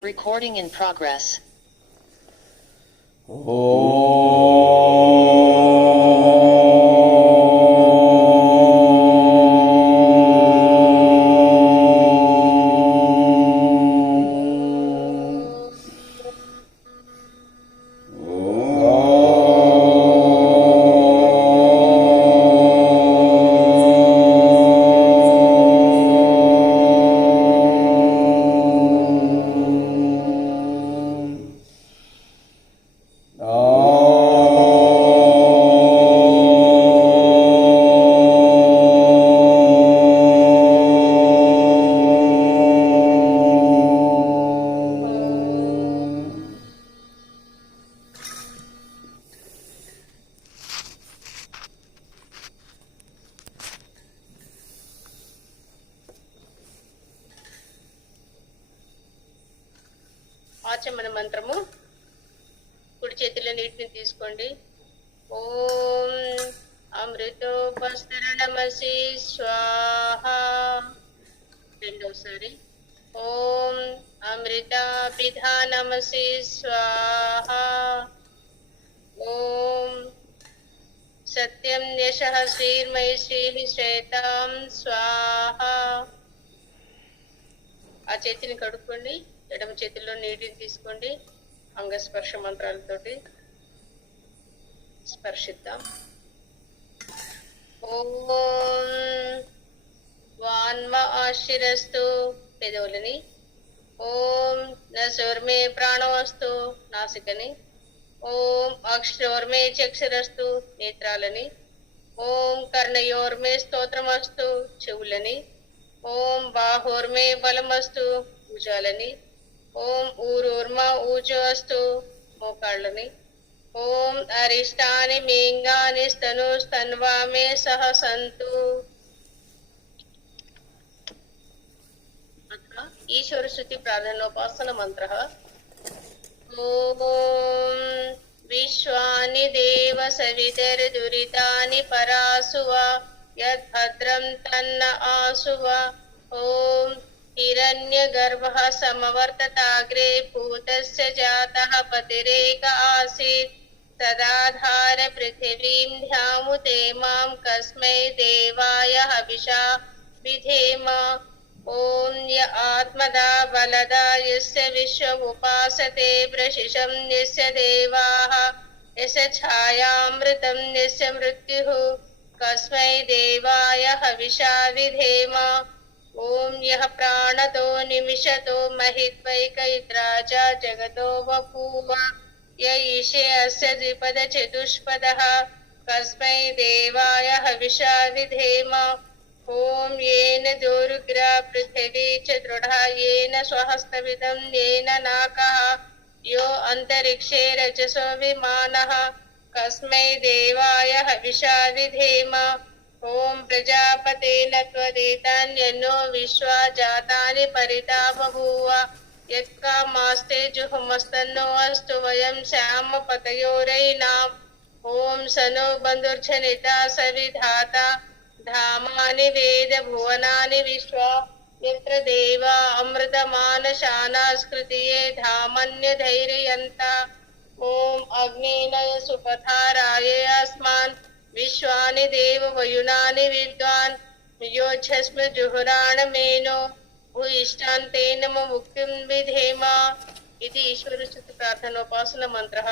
Recording in progress. Oh. సత్యం యశ శ్రీర్మయి శ్రీ శ్వేతాం స్వాహ ఆ చేతిని కడుక్కోండి ఎడమ చేతిలో నీటిని తీసుకోండి అంగస్పర్శ మంత్రాలతోటి స్పర్శిద్దాం. ఓం వాన్వ ఆశిరస్తు పెదవులని ఓం నశోర్మే ప్రాణవస్తు నాసికని ఓం అక్షరమే చక్షరస్తు నేత్రాలని. ఓం కర్ణయోర్మే స్తోత్రమస్తు చెవులని. ఓం బాహోర్మే బలమస్తు భుజాలని. ఓం ఊరూర్మ ఊజో అస్తు మోకాళ్ళని. ఓం అరిష్టాని మేంగాని స్తను స్తన్వామే సహ సంతు. ఈశ్వర శృతి ప్రార్థనోపాసన మంత్ర. ॐ विश्वानि देव सवितर्दुरितानि परासुव, यद्भद्रं तन्न आसुव। ॐ हिरण्यगर्भः समवर्तताग्रे भूतस्य जातः पतिरेक आसीत्। तदाधार पृथिवीं ध्यामुते माँ कस्मै देवाय हविषा विधेम। ॐ य आत्मदा बलदा यस्य विश्वमुपासते प्रशिशं यस्य देवाः, यस्य छायामृतं यस्य मृत्युः, कस्मै देवाय हविषा विधेम। ॐ यः प्राणतो निमिषतो महित्वैकैत्राजा जगतो बभूव य ईशे अस्य द्विपदचतुष्पदः, कस्मै देवाय हविषा विधेम। ॐ येन दुर्ग्रा पृथिवी च दृढा, येन स्वहस्तविदं, येन नाकः, यो अन्तरिक्षे रजसो विमानः, कस्मै देवाय हविषा विधेम। ॐ प्रजापतेन त्वदेतान्यन्नो विश्वा जातानि परिता बभूव यत्कामास्ते जुहुमस्तन्नो अस्तु वयं श्यामपतयोरैनाम्। ॐ स नो बन्धुर्जनिता सविधाता। धामानि वेद भुवनानि विश्वा यत्र देवा अमृतमानशानास्कृतिये धामन्यधैर्यन्ता। ॐ अग्नेनय सुपथाराय अस्मान् विश्वानि देववयुनानि विद्वान्। योच्छस्म जुहुराणमेनो भूयिष्ठान्तेन मम मुक्तिं विधेम। इति ईश्वरस्तुति प्रार्थनोपासन मन्त्रः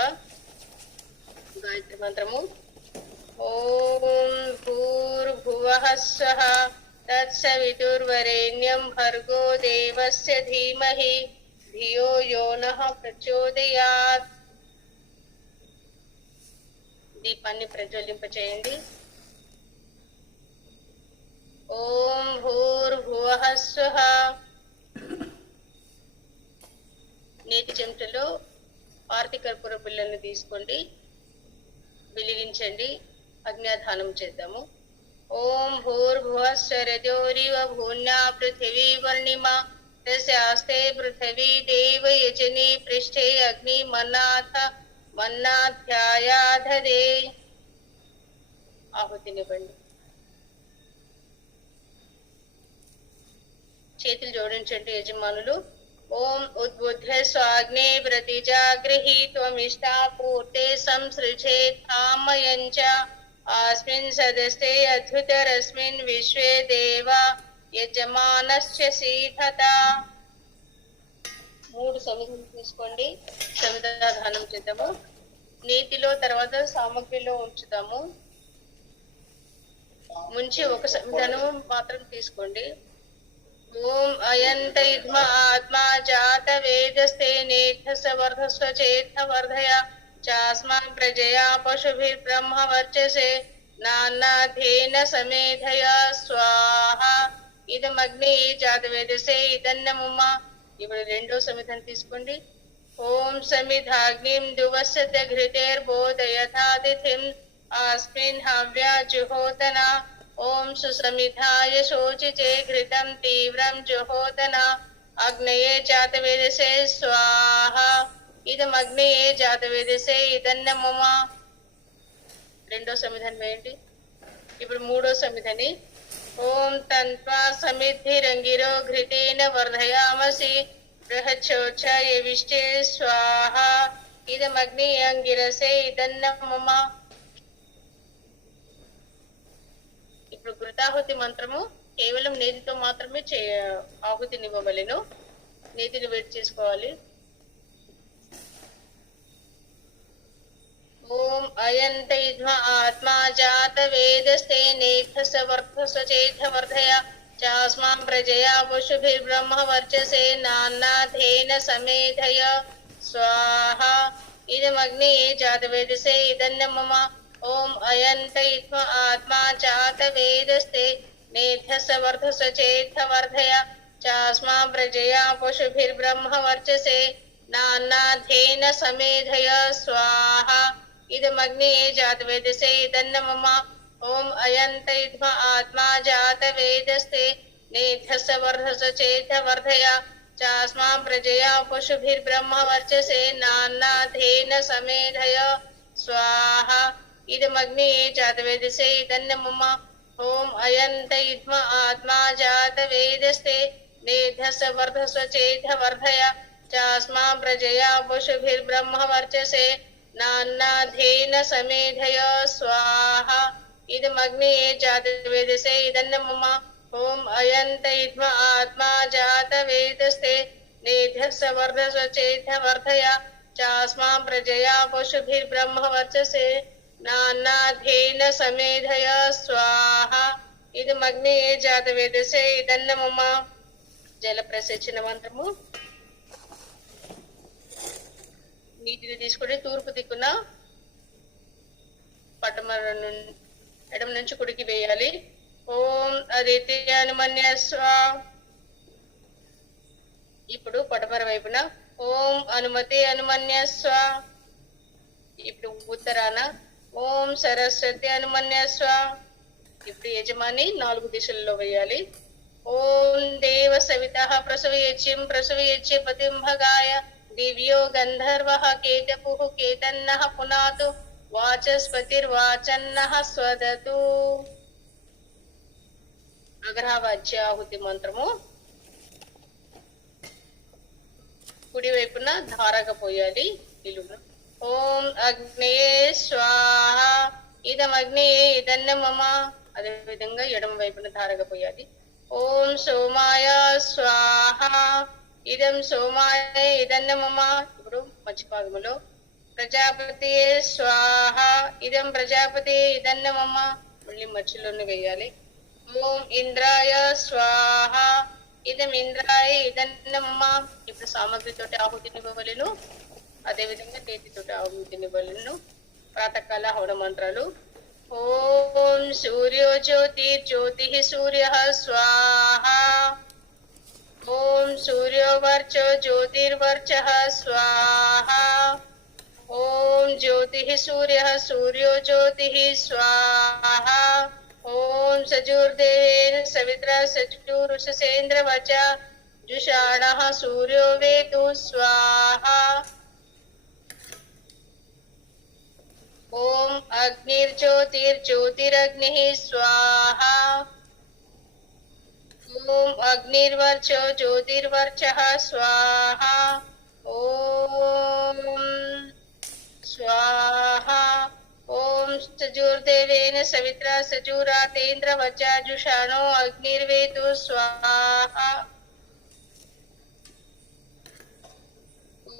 गायत्री मन्त्रము ॐ भूर्भुवः स्वः तत्सवितुर्वरेण्यं भर्गो देवस्य धीमहि धियो यो नः ప్రచోదయాత్ దీపాన్ని ప్రజ్వలింపచేయండి ఓం భూర్భువః స్వః నేతి చెంచలో ఆర్తి కర్పూర బిళ్ళను తీసుకోండి వెలిగించండి అజ్ఞాధానం చేద్దాము. ఓం భూర్భువస్వరజోరివ భూన్యా పృథివీ వర్ణిమ తస్యాస్తే పృథివీ దేవ యజని పృష్ఠే అగ్ని మన్నాథ మన్నాధ్యాయాధరే ఆహుతినివ్వండి చేతులు జోడించండి యజమానులు. ఓం ఉద్బుద్ధ స్వాగ్నే ప్రతిజాగృహి త్వమిష్టా పూర్తే సంసృజే తామయంచ. अस्मिन् सदस्ते अध्युतरस्मिन् विश्वे देवा యజమానస్య సీతత మూడు సమిధులు తీసుకోండి సమిధానం చేద్దాము నీతిలో తర్వాత సామగ్రిలో ఉంచుదాము ముంచి ఒక సమిధను మాత్రం తీసుకోండి ఓం అయంత ఇద్మ ఆత్మా జాత వేదస్తే నేథ వర్ధస్వ చేత వర్ధయ చాస్మా ప్రజయా పశుభిర్బ్రహ్మ వర్చసే నాన్నాథేన సమేధయ స్వాహ ఇదమగ్ని జాతవేదసే ఇదన్నముమ ఇప్పుడు రెండో సమిధను తీసుకోండి ఓం సమిధాగ్నిం దువసత ఘృతేర్బోధయథాతిథిం ఆస్మిన్ హవ్య జుహోతన ఓం సుసమిధాయ శోచిచే ఘృతం తీవ్రం జుహోతన అగ్నయే జాతవేదసే స్వాహ ఇదమగ్నయే జాతవేదసే ఇదన్నముమ రెండో సమిధని ఏంటి? ఇప్పుడు మూడో సమిధని ఓం తంత్వా సమిద్ధిరంగిరో ఘృతేన వర్ధయామసి బృహచ్చోచ్చాయ విష్టే స్వాహ. ఇదమగ్ని అంగిరసే ఇదన్న మమ. ఇప్పుడు కృతాహుతి మంత్రము కేవలం నీతితో మాత్రమే చే ఆహుతినివ్వవలెను నీతిని వేడి చేసుకోవాలి. ॐ अयन्तैध्व आत्मा जातवेदस्तेनेभ्यसवर्धसचेथवर्धया चास्मां प्रजया पशुभिर्ब्रह्मवर्चसे नान्नाथेन समेधय। स्वाहा। इदमग्ने जातवेदसे इदन्न मम। ॐ अयन्त इत्म आत्मा जातवेदस्ते नेभ्यसवर्धसचेथवर्धय चास्मां प्रजया पशुभिर्ब्रह्मवर्चसे नान्नाथेन समेधय। स्वाहा। इदमग्ने जातवेदसे तन्नमम ॐ अयन्त इद्म आत्मा जातवेदस्ते। नेधस वर्धस चेथ वर्धया चास्मां प्रजया पशुभिर्ब्रह्म वर्चसे। नान्नाथेन समेधय। स्वाहा। इदमग्ने जातवेदसे तन्नमम ॐ ओम अयंत आत्मा जातवेदस्ते। नेधस वर्धस चेत वर्धया चास्मां प्रजया पशुभिर्ब्रह्म वर्चसे। ఇదన్న మమ ఓం అయంత ఇద్మ ఆత్మా జాతవేదస్తే నేధస వర్ధస చేత వర్ధయ చాస్మా ప్రజయా పశుభిర్బ్రహ్మ వర్చసే నాన్నాధేన సమేధయ స్వాహ ఇదమగ్ని జాతవేదసే ఇదన్న మమ ఓం అయంత ఇద్మ ఆత్మా జాతవేదస్తే నేధస్స వర్ధస చేత వర్ధయ చాస్మా ప్రజయా పశుభిర్బ్రహ్మ వర్చసే నాన్నాధేన సమేధయ స్వాహ ఇదమగ్ని జాతవేదసే ఇదన్న మమ జల ప్రసచిన మంత్రము నీటిని తీసుకుని తూర్పు దిక్కున పట్టమర ఎడమ నుంచి కుడికి వేయాలి. ఓం అదితి అనుమన్యస్వ. ఇప్పుడు పడమర వైపున ఓం అనుమతి అనుమన్యస్వ. ఇప్పుడు ఉత్తరాన ఓం సరస్వతి అనుమన్యస్వ. ఇప్పుడు యజమాని నాలుగు దిశల్లో వేయాలి. ఓం దేవ సవిత ప్రసవయచ్చిం ప్రసవయచ్చి పతింభగాయ దివ్యో గంధర్వ కేతపు కేతన్న పునాతు వాచస్పతిర్వాచన్న స్వదతు అగ్రహవాచ్యాహుతి మంత్రము కుడివైపున ధారగా పోయాలి నిలువున ఓం అగ్నే స్వాహ ఇదం అగ్నే ఇదన్న మమ. అదే విధంగా ఎడమ వైపున ధారగా పోయాలి. ఓం సోమాయ స్వాహ ఇదం సోమాయ ఇదన్న మమ. ఇప్పుడు మధ్యభాగములు ప్రజాపతి స్వాహ. ఇదం ప్రజాపతి ఇదన్న మమ. మళ్ళీ మధ్యలోనే వేయాలి. ఓం ఇంద్రాయ స్వాహ. ఇదం ఇంద్రాయ ఇదన్న మమ. ఇప్పుడు సామగ్రితోటి ఆహుతినివ్వవలను అదే విధంగా నేతితోటి ఆహుతినివ్వలను ప్రాతకాల హవన మంత్రాలు. ఓం సూర్యో జ్యోతి జ్యోతి సూర్య స్వాహ. ॐ सूर्योवर्च ज्योतिर्वर्च, स्वाहा। ओम ज्योति सूर्य, सूर्यो ज्योति, स्वाहा। ओम ॐ सवित्र सवित्रा सजुरुषसेन्द्रवचा जुषाण, सूर्यो वेतु, स्वाहा। ओम अग्निर्ज्योतिर्ज्योतिरग्नि, स्वाहा। अग्निर्वर्चो ज्योतिर्वर्चः, स्वाहा। ॐ स्वाहा। ॐ सजुर्देवेन सवित्रा सजुरातेन्द्रवज्राजुषाणो अग्निर्वेतु स्वाहा।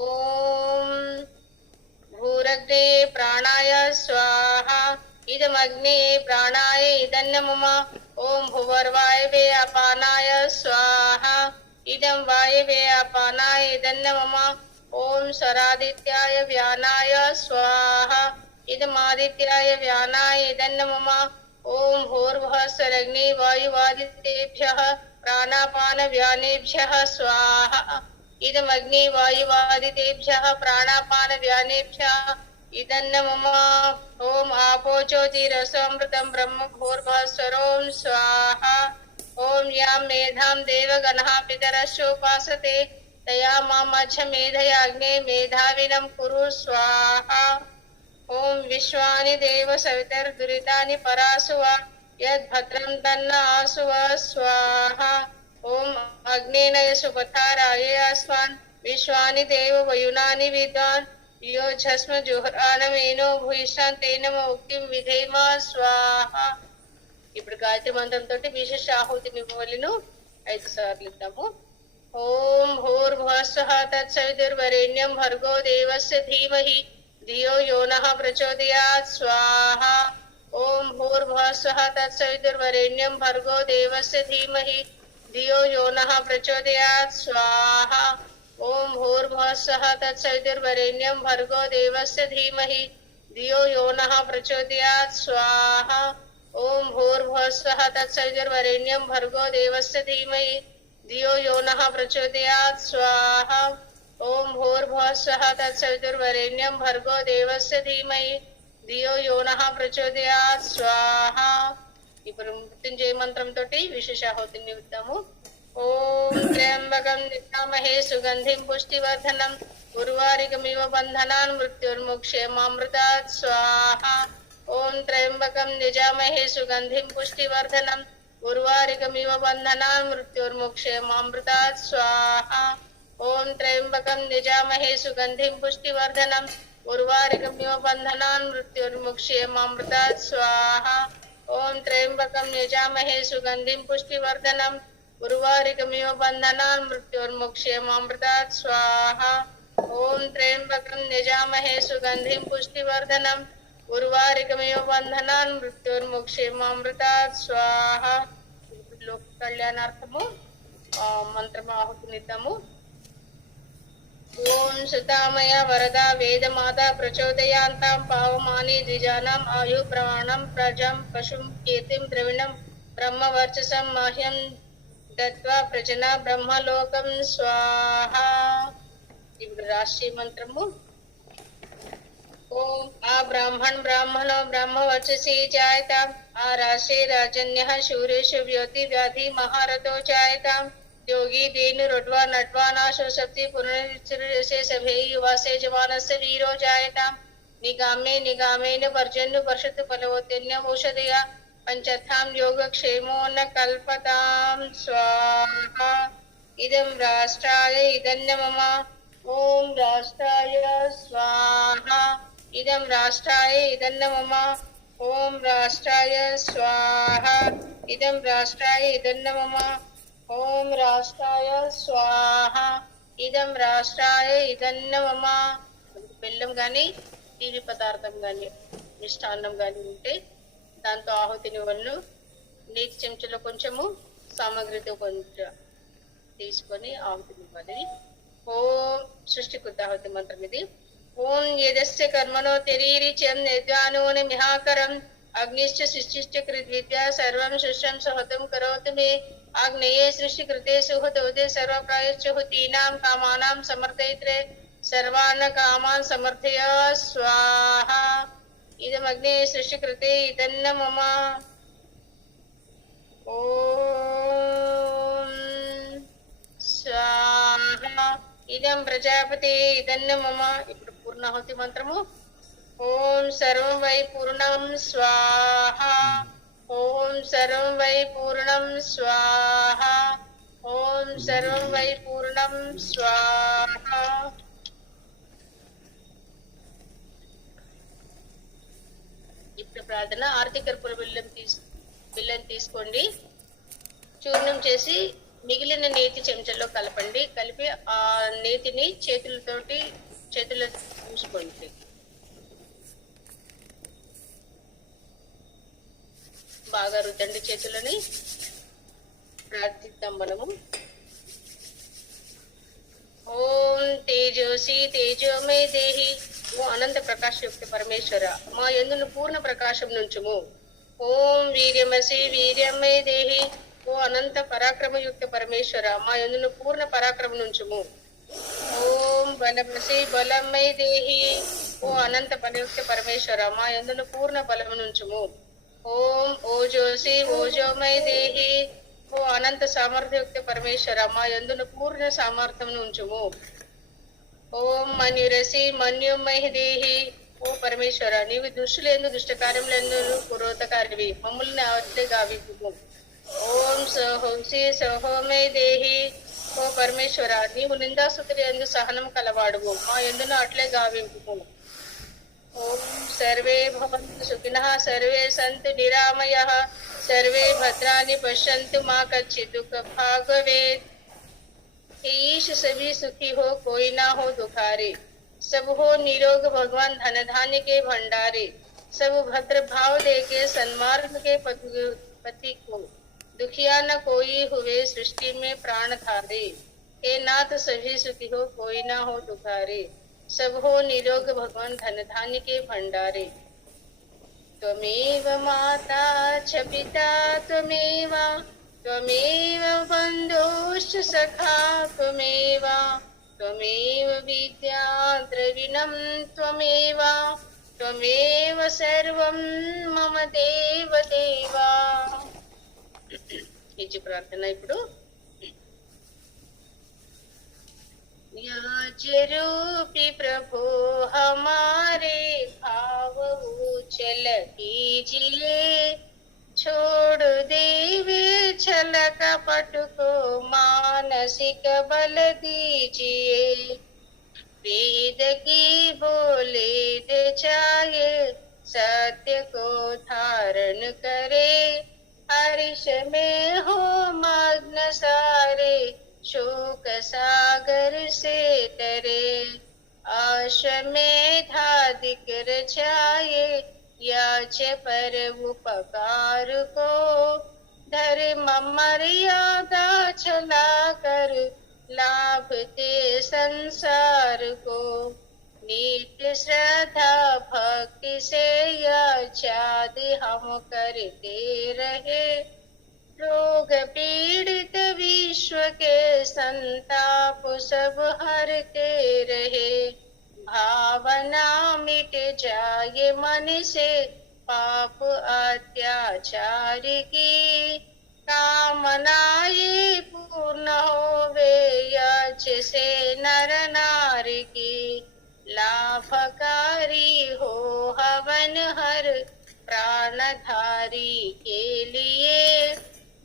ॐ भूरग्ने प्राणाय, स्वाहा। इदमग्ने प्राणाय इदन्न मम ॐ भुवर्वायवे अपानाय, स्वाहा। इदं वायवे अपानाय इदन्न मम ॐ स्वरादित्याय व्यानाय, स्वाहा। इदमादित्याय व्यानाय इदन्न मम ॐ भूर्भुवः स्वरग्ने वायुवादितेभ्यः, प्राणापानव्यानेभ्यः, स्वाहा। इदमग्नि वायुवादितेभ्यः, प्राणापानव्यानेभ्यः इदन्न मम ॐ आपो भूर्भस्वरों स्वाहा। ॐ यां मेधां देवगणः पितरश्चोपासते तया मामच्छमेधयाग्ने मेधाविनं कुरु स्वाहा। ॐ विश्वानि देव सवितर्दुरितानि परासु वा यद्भद्रं स्वाहा। ॐ अग्नेन सुपथाराये अस्मान् विश्वानि देव वयुनानि विद्वान्। यो झस्म జుహ్రానమేనో భూయిష్టాన్ తేనమ ఉక్తిం విధేమ స్వాహ ఇప్పుడు గాయత్రి మంత్రంతో విశేష ఆహుతిని ఇవ్వవలను ఐదు సార్లు ఇద్దాము ఓం భూర్భువస్సః తత్సవితుర్వరేణ్యం భర్గో దేవస్య ధీమహి ధియో యో నః ప్రచోదయాత్ స్వాహ ఓం భూర్భువస్సః తత్సవితుర్వరేణ్యం భర్గో దేవస్య ధీమహి ధియో యో నః ప్రచోదయాత్ స్వాహ ఓం భూర్భువస్సః తత్సవితుర్వరేణ్యం భర్గో దేవస్య ధీమహి ధియో యో నః ప్రచోదయాత్ స్వాహ ఓం భూర్భువస్సః తత్సవితుర్వరేణ్యం భర్గో దేవస్య ధీమహి ధియో యో నః ప్రచోదయాత్ స్వాహ ఓం భూర్భువస్సః తత్సవితుర్వరేణ్యం భర్గో దేవస్య ధీమహి ధియో యో నః ప్రచోదయాత్ స్వాహ ఇప్పుడు మృత్యుంజయ మంత్రంతో విశేషాహుతిని ఇద్దాము ॐ त्र्यम्बकं निद्रामहे सुगन्धिं पुष्टिवर्धनम् उर्वारिकमिव बन्धनान् मृत्युर्मुक्षेमामृतात् स्वाहा। ॐ त्र्यम्बकं निजामहे सुगन्धिं पुष्टिवर्धनम् उर्वारिकमिव बन्धनान् मृत्युर्मुक्षेमामृतात् स्वाहा। ॐ त्र्यम्बकं निजामहे सुगन्धिं पुष्टिवर्धनम् उर्वारिकमिव बन्धनान् मृत्युर्मुक्षेमामृतात् स्वाहा। ॐ त्र्यम्बकं निजामहे सुगन्धिं पुष्टिवर्धनम् उर्वारिकमिव बन्धनान् मृत्योर्मुक्ष्येमामृतात् स्वाहा ॐ त्र्यम्बकं निजामहे सुगन्धिं पुष्टिवर्धनम् उर्वारिकमिव बन्धनान् मृत्योर्मुक्ष्येमामृतात् स्वाहा లోక కళ్యాణార్థము మంత్రము ఆహుతినిద్దాము ఓం సుతామయ వరద వేదమాత ప్రచోదయాంతాం పావమాని ద్విజానాం ఆయు ప్రమాణం ప్రజం పశుం కీర్తిం ద్రవిణం బ్రహ్మ వర్చసం మహ్యం దత్వా ప్రజన బ్రహ్మలోకం స్వాహ ఇప్పుడు రాష్ట్రీయ మంత్రము ఓం ఆ బ్రాహ్మణ్ బ్రాహ్మణో బ్రహ్మవర్చసి జాయతాం ఆ రాశే రాజన్య శూరేషు వ్యోతి వ్యాధి మహారథో జాయతాం योगी दीन रुड्वा नट्वा नाशो सप्ति पुनर्से सभे युवासे जवानस्य वीरो जायतां निगामे निगामेन पर्जन्य पर्षत् फलवत्यन्य औषधया पञ्चर्थां योगक्षेमो न कल्पतां स्वाहा इदं राष्ट्राय इदन्न मम ॐ राष्ट्राय स्वाहा इदं राष्ट्राय इदन्न मम ॐ राष्ट्राय स्वाहा इदं राष्ट्राय इदन्न मम ఓం రాష్ట్రాయ స్వాహ ఇదం రాష్ట్రాయ ఇదన్న మమ బెల్లం కానీ తీపి పదార్థం కానీ మిష్టాన్నం కానీ ఉంటే దాంతో ఆహుతిని వాళ్ళు నీటి చెంచలో కొంచెము సామాగ్రితో కొంచెం తీసుకొని ఆహుతిని ఇవ్వాలి ఓం సృష్టికృత ఆహుతి మంత్రం ఇది. ఓం యదస్య కర్మలో తెరీరిచ్యం నిర్వాణూని మిహాకరం అగ్నిశ్చ సృష్టిష్ట కృద్విద్యా సర్వం సృష్టం సుహృతం కరోతు మే. ఆగ్నేయే సృష్టికృతే సుహతోదే సర్వప్రాయశ్చుహుతీనాం కామానాం సమర్థయిత్రే. సర్వాన్న కామాన్ సమర్థయ స్వాహ. इदमग्ने सृष्टिकृते इदन्न मम ॐ स्वाहा इदं प्रजापते इदन्न मम ఇప్పుడు పూర్ణాహుతి మంత్రము ఓం సర్వం వై పూర్ణం స్వాహ ఓం సర్వం వై పూర్ణం స్వాహ ఓం సర్వం వై పూర్ణం స్వాహ ఇప్పుడు ప్రార్థన ఆర్థిక బిల్లం తీసు బిల్లం తీసుకోండి. చూర్ణం చేసి మిగిలిన నేతి చెంచాలో కలపండి. కలిపి ఆ నేతిని చేతులతోటి చేతుల చూసుకోండి బాగా రుద్దండి చేతులని. ప్రార్థిద్దాం మనము. ఓం తేజోసి తేజోమయ దేహి. ఓ అనంత ప్రకాశయుక్త పరమేశ్వర మా ఎందును పూర్ణ ప్రకాశం నుంచుము? ఓం వీర్యమసి వీర్యమయ దేహి. ఓ అనంత పరాక్రమయుక్త పరమేశ్వర మా ఎందును పూర్ణ పరాక్రమం నుంచుము? ఓం బలమసి బలమ్మై దేహి. ఓ అనంత బలయుక్త పరమేశ్వర మా ఎందును పూర్ణ బలము నుంచుము? ఓం ఓజోసి ఓజోమై దేహి. ఓ అనంత సామర్థ్యయుక్త పరమేశ్వర మా ఎందును పూర్ణ సామర్థ్యం ఉంచుము? ఓం మన్యురసి మన్యు మహిదేహి ఓ పరమేశ్వర నీవు దుష్టులందు దుష్ట కార్యములందు పురోతకారివి. మమ్ముల్ని ఆవర్తి గావి ఓం సోహంసి సోహోమే దేహి ఓ పరమేశ్వర నీవు నిందాసుతులు ఎందు సహనం కలవాడు మా ఎందున అట్లే గావింపు ఓం సర్వే భవంతు సుఖిన సర్వే సంతు నిరామయ. సర్వే భద్రాన్ని పశ్యంతు మా కచ్చి దుఃఖ భాగవేత్ ईश सभी सुखी हो, कोई ना हो दुखारे। सब हो निरोग भगवान धन धान्य के भंडारे। सब भद्र भाव दे के सन्मार्ग के पति को। दुखिया न कोई हुए सृष्टि में प्राण धारे। हे नाथ, सभी सुखी हो, कोई ना हो दुखारे। सब हो निरोग भगवान धन धान्य के भंडारे। त्वमेव माता, च पिता त्वमेव बन्धुश्च सखा त्वमेव त्वमेव विद्या द्रविणं त्वमेव त्वमेव सर्वं మమ దేవ దేవా ఇచ్చి ప్రార్థన ఇప్పుడు रूपी प्रभु हमारे भाव उछल कीजिए छोड़ देवे कपट को मानसिक बल दीजिए। वेद की बोले दे चाहे, सत्य को धारण करे। हर्ष में हो मग्न सारे, शोक सागर से तरे। आश में अश्वमेधाधिक रचाए याच पर उपकार को धर्म मर्यादा चला कर लाभ ते संसार को। नित्य श्रद्धा भक्ति से याचाद हम करते रहे। रोग पीड़ित विश्व के संताप सब हरते रहे। भावना मिट जाए मन से, पाप अत्याचार की कामनाएँ पूर्ण होवे यच से नर नार की लाभकारी हो हवन हर प्राणधारी के लिए।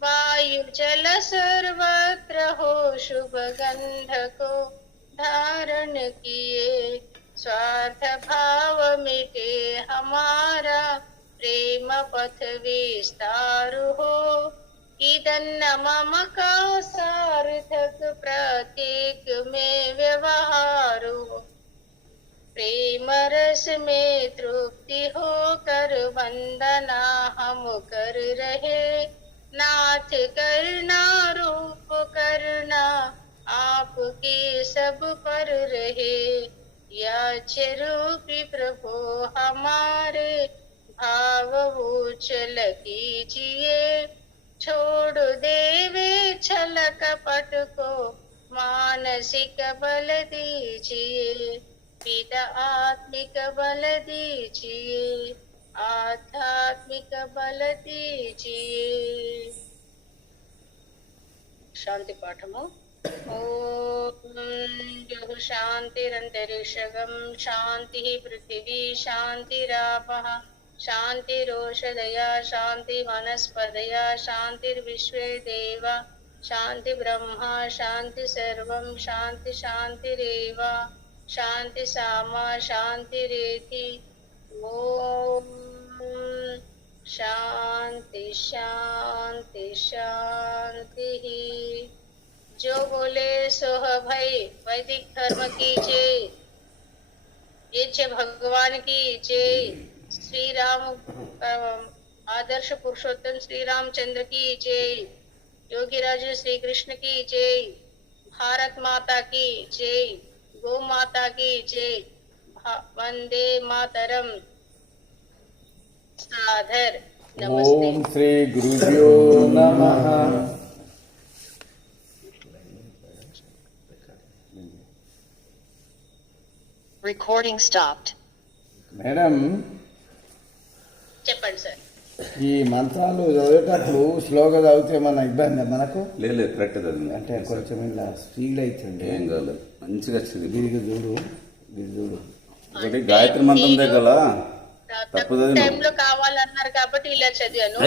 वायु जल सर्वत्र हो, शुभ गंध को धारण किए। स्वार्थ भाव मिटे हमारा। प्रेम पथ विस्तार हो। इदन्न मम का सार्थक प्रत्येक में व्यवहार हो। प्रेम रस में तृप्ति होकर वंदना हम कर रहे। नाथ करना के सब पर रहे। या रूपी प्रभु, हमारे भाव उछल कीजिए छोड़ देवे छल कपट को, मानसिक बल दीजिए। पिता आत्मिक बल दीजिए, आध्यात्मिक बल दीजिए। शांति पाठ ॐ शान्तिरन्तरिक्षगं शान्तिः पृथिवी शांति शान्तिरोषधया शांति शान्तिर्विश्वे देव, शान्तिब्रह्मा, शान्तिसर्वं, शान्तिशान्तिरेव, शान्तिसामा, शान्तिरेति। ॐ शान्ति शांति शांति जो बोले सोह भाई वैदिक धर्म की जय। ये जय भगवान की जय। श्री राम आदर्श पुरुषोत्तम श्री रामचंद्र की जय। योगी राज श्री कृष्ण की जय। भारत माता की जय। गो माता की जय। वंदे मातरम। साधर ओम श्री गुरुभ्यो नमः। Recording stopped. మేడం చెప్పండి సార్ ఈ మంత్రాలు చదివేటప్పుడు స్లోగా చదివితే ఏమన్నా ఇబ్బంది మనకు? లేదు లేదు కరెక్ట్ చదివింది. అంటే కొంచెం ఇలా స్పీడ్ అవుతుంది ఏం కాలేదు మంచిగా వచ్చింది దీనికి చూడు ఇది చూడు. ఒకటి గాయత్రి మంత్రం దగ్గర తప్పు. టైంలో కావాలన్నారు కాబట్టి ఇలా చదివాను.